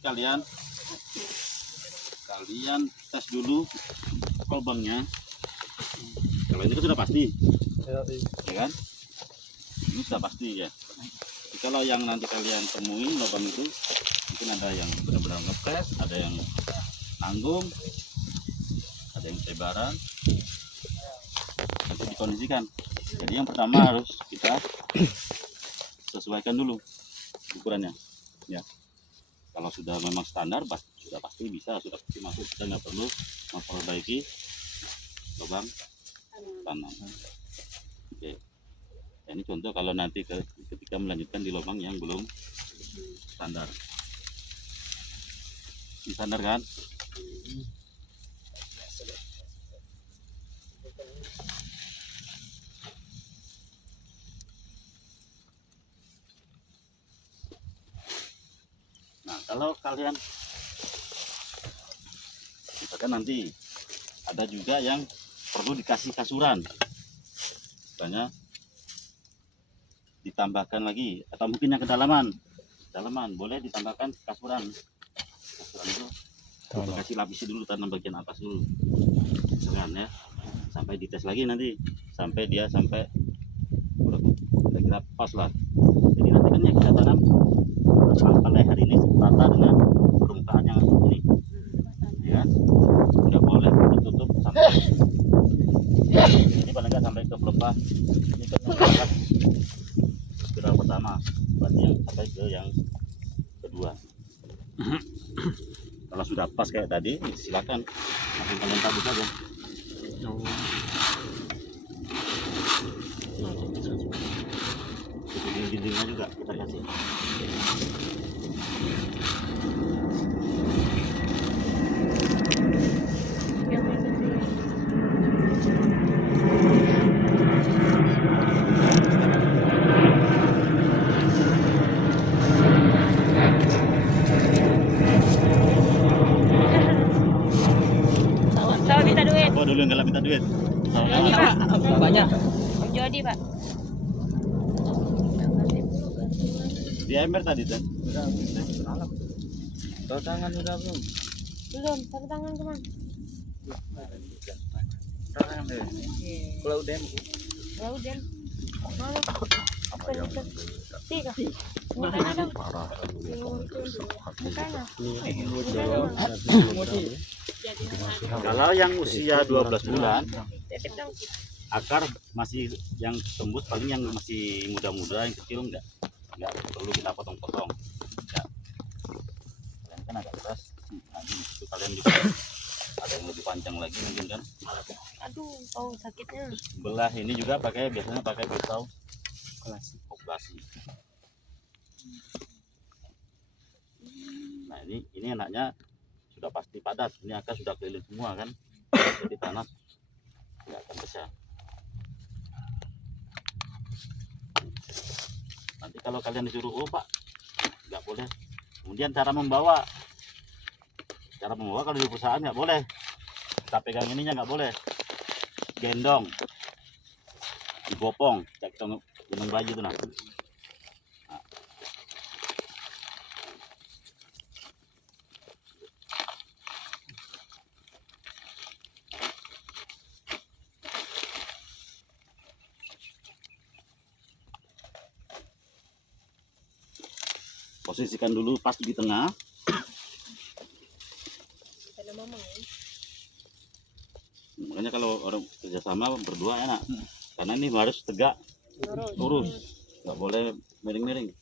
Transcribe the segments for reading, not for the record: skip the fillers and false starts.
kalian tes dulu lubangnya. Kalau ini kan sudah pasti, ya kan? Ini sudah pasti ya. Jadi kalau yang nanti kalian temuin lubang itu, mungkin ada yang benar-benar ngepres, ada yang nanggung, ada yang sebaran. Nanti dikondisikan. Jadi yang pertama harus kita sesuaikan dulu ukurannya, ya. Kalau sudah memang standar, sudah pasti bisa, sudah pasti masuk. Kita nggak perlu memperbaiki lubang tanam. Oke. Ini contoh kalau nanti ketika melanjutkan di lubang yang belum standar. Ini standar kan? Nah, kalau kalian misalkan nanti ada juga yang perlu dikasih kasuran, misalnya ditambahkan lagi, atau mungkin yang kedalaman boleh ditambahkan kasuran itu kasih lapisi dulu tanam bagian atas dulu, misalkan ya, sampai dites lagi nanti sampai kira-kira pas lah. Jadi nanti kan yang kita tanam sampai hari ini rata dengan permukaan yang ini, ya, nggak boleh ditutup sampai ini, paling nggak sampai ke pelepah. Ini kan spiral pertama, berarti yang sampai ke yang kedua. Kalau sudah pas kayak tadi, silakan langsung kalian tabur saja. Dindingnya juga kita kasih. Sama minta duit. Apa dulu yang minta duit? Jody, Pak. Banyak. Om Jody, Pak. Di ember tadi kan? Tahu tangan udah belum? Belum, satu tangan kemana? Tangan deh. Kalau udah Ya udah. Mana? Apa itu? Tiga. Bukan ada. Kalau yang usia 12 bulan, Titip dong. akar masih yang tembus, paling yang masih muda-muda, yang kecil enggak perlu kita potong-potong. Ya. Yang kan agak keras. Nanti itu kalian juga ada yang lebih panjang lagi mungkin kan. Aduh, oh sakitnya. Belah ini juga biasanya pakai pisau operasi. Nah ini enaknya sudah pasti padat. Ini akar sudah keliling semua kan. Jadi tanah nggak akan pecah. Nanti kalau kalian disuruh, oh Pak, nggak boleh. Kemudian cara membawa kalau di perusahaan nggak boleh. Kita pegang ininya nggak boleh. Gendong, digopong, kayak kita gendong bayi itu nah. Posisikan dulu pas di tengah. Makanya kalau orang kerjasama berdua enak, karena ini harus tegak, lurus, nggak boleh miring-miring.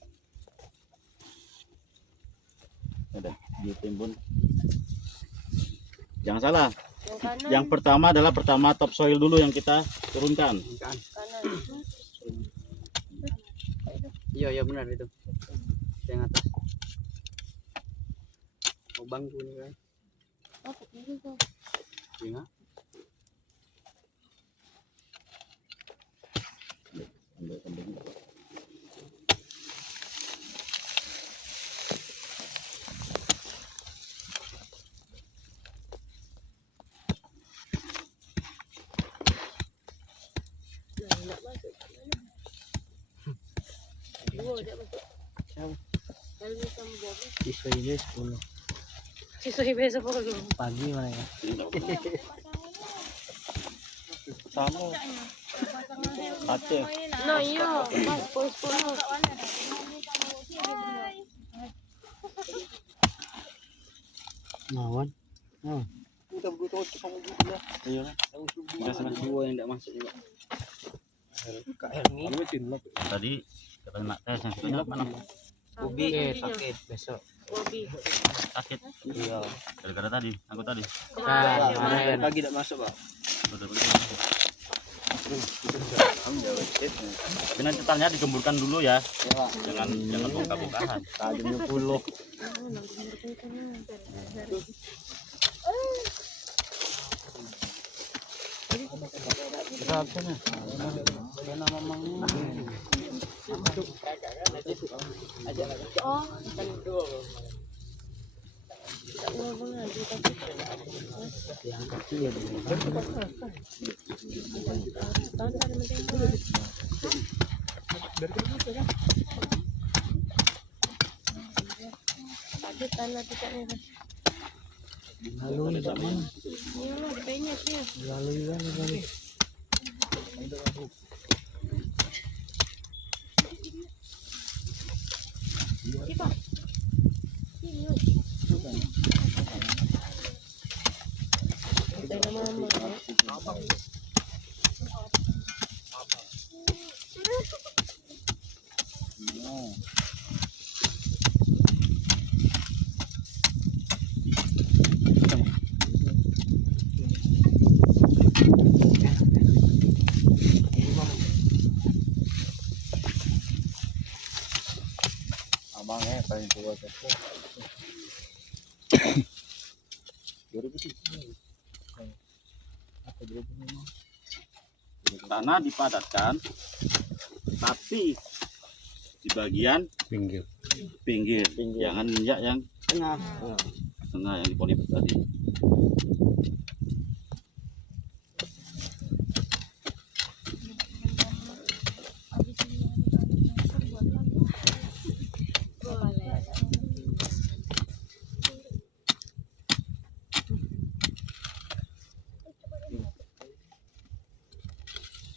Ada ditimbun. Jangan salah. Yang pertama adalah topsoil dulu yang kita turunkan. Kanan. Iya benar itu. Yang atas. Lubang ini kan. Apa itu? Iya. Enggak masuk. Dua udah masuk. Kalau sama Bobby. Siswa ini 10 Siswa besok pagi. pagi mereka. Sama. Aceh. Nah iya, pas pois pois. Nawan. Kita butuh tukang uji ya. Iya kan? Udah sana. Dua yang tidak masuk juga. Kak Herni. Tadi kata nak tes yang satunya mana? Ubi sakit besok. Hobi. Sakit. Iya. Gara-gara tadi, aku tadi. Kemarin Pagi tidak masuk, Pak. Betul-betul. Tapi nanti tangannya digemburkan dulu ya. Jangan buka-bukaan. Tajamnya puluh. berapa nih? Kena mamang. Oh, Yang kecil ya. tanah tidak nih. Lalu tidak mana? Iya lah, banyak ya. Lalu kan. Abangnya paling tua tuh. Tanah dipadatkan, tapi di bagian pinggir. Jangan injak yang Tengah. tengah yang di polybag tadi.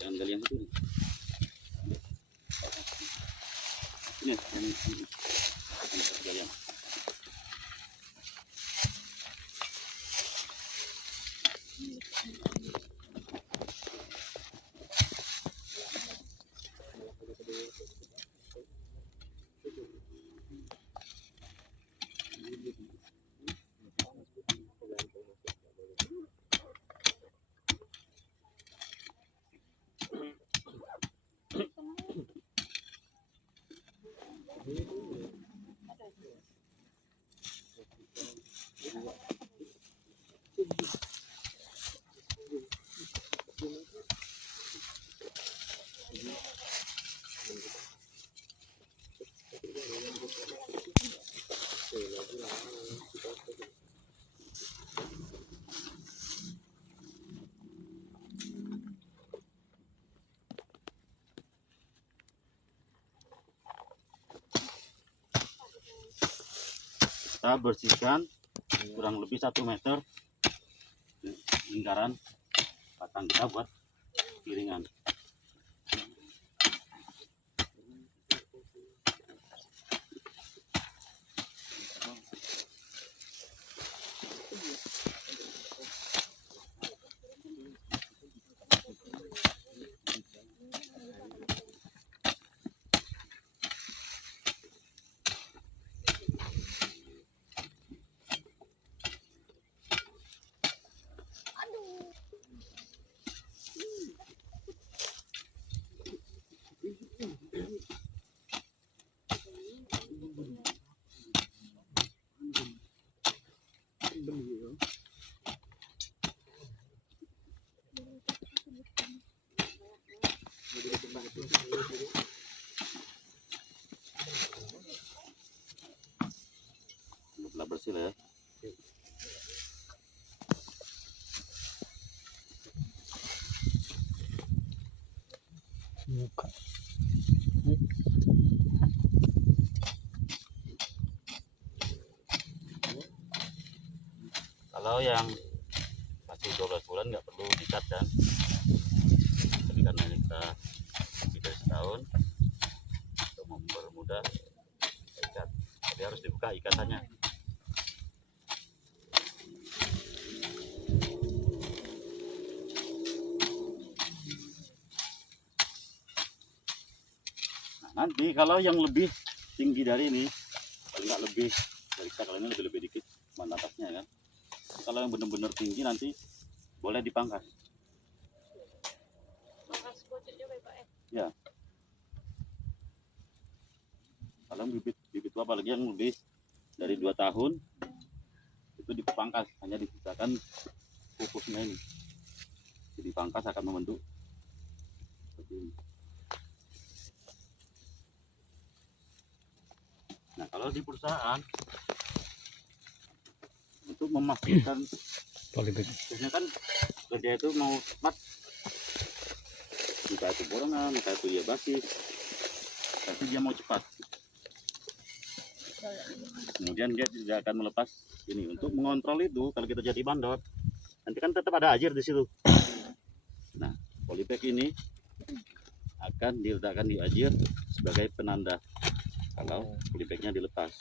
Jangan gali yang itu. Ini yang galian. Kita bersihkan kurang lebih 1 meter lingkaran batang kita buat piringan. Udah bersih lah ya. Muka. Kalau yang masih 12 bulan nggak perlu diikat kan, tapi karena ini kita lebih dari setahun untuk mempermudah ikat, jadi harus dibuka ikatannya. Nah, nanti kalau yang lebih tinggi dari ini, paling nggak lebih dari kalau ini lebih dikit mana atasnya kan. Kalau yang benar-benar tinggi nanti boleh dipangkas. Mas bocor juga Pak Ya. Kalau bibit tua apalagi yang lebih dari 2 tahun itu dipangkas, hanya disisakan pupusnya ini. Jadi dipangkas akan membentuk seperti ini. Nah, kalau di perusahaan untuk memastikan biasanya kan kerja itu mau cepat, entah itu borongan, entah itu ya basis, tapi dia mau cepat. Kemudian dia tidak akan melepas ini. Untuk mengontrol itu, kalau kita jadi bandot, nanti kan tetap ada air di situ. Nah, polybag ini akan diletakkan di air sebagai penanda kalau polybagnya dilepas.